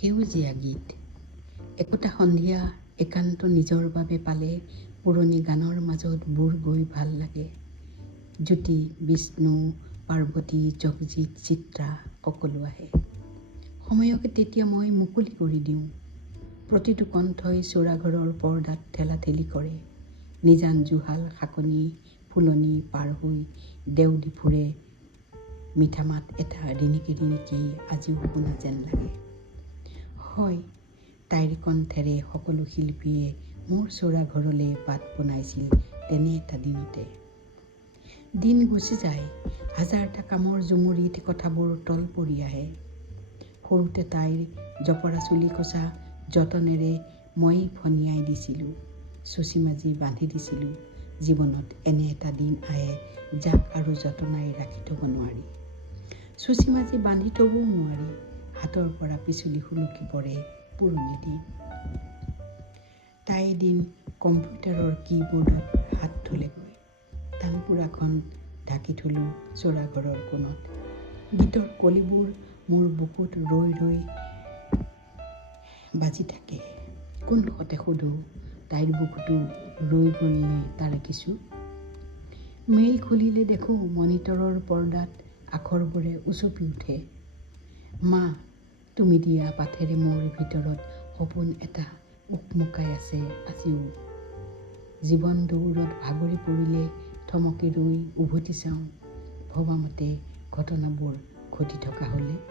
সেউজীয়া গীত। একোটা সন্ধিয়া একান্ত নিজৰ বাবে পালে পুৰণি গানৰ মাজত বুৰ গৈ ভাল লাগে। জ্যোতি, বিষ্ণু, পাৰ্বতী, জগজিৎ, চিত্ৰা সকলো আহে। সময়কে তেতিয়া মই মুকলি কৰি দিওঁ। প্ৰতিটো কণ্ঠই চোৰাঘৰৰ পৰ্দাত ঠেলাঠেলি কৰে। নিজান জুহাল শাকনি ফুলনি পাৰ হৈ দেউদি ফুৰে। মিঠা মাত এটা ৰিণিকি ৰিণিকি আজিও শুনা যেন লাগে। হয়, তাইৰ কণ্ঠেৰে সকলো শিল্পীয়ে মোৰ চোৰাঘৰলৈ বাট বনাইছিল তেনে এটা দিনতে। দিন গুচি যায়, হাজাৰটা কামৰ জুমুৰিত কথাবোৰ তল পৰি আহে। সৰুতে তাইৰ জপৰা চুলি কচা যতনেৰে মই ফনিয়াই দিছিলোঁ, চুচি মাজি বান্ধি দিছিলোঁ। জীৱনত এনে এটা দিন আহে যাক আৰু যতনাই ৰাখি থ'ব নোৱাৰি। চুচি মাজি বান্ধি থ'বও নোৱাৰি। হাতৰ পৰা পিছলি সুলকি পৰে পুৰণি দিন। তাই এদিন কম্পিউটাৰৰ কীবৰ্ডত হাত থ'লেগৈ। তানপুৰাখন ঢাকি থলোঁ চোৰাঘৰৰ কোণত। গীতৰ কলিবোৰ মোৰ বুকুত ৰৈ ৰৈ বাজি থাকে। কোনডোখৰতে সোধোঁ, তাইৰ বুকুতো ৰৈ গ'লনে তাৰে কিছু। মেইল খুলিলে দেখোঁ মনিটৰৰ পৰ্দাত আখৰবোৰে উচপি উঠে। মা, তুমি দিয়া পাঠেৰে মোৰ ভিতৰত সপোন এটা উকমুকাই আছে আজিও। জীৱন দৌৰত ভাগৰি পৰিলে থমকি ৰৈ উভতি চাওঁ ভবামতে ঘটনাবোৰ ঘটি থকা হ'লে।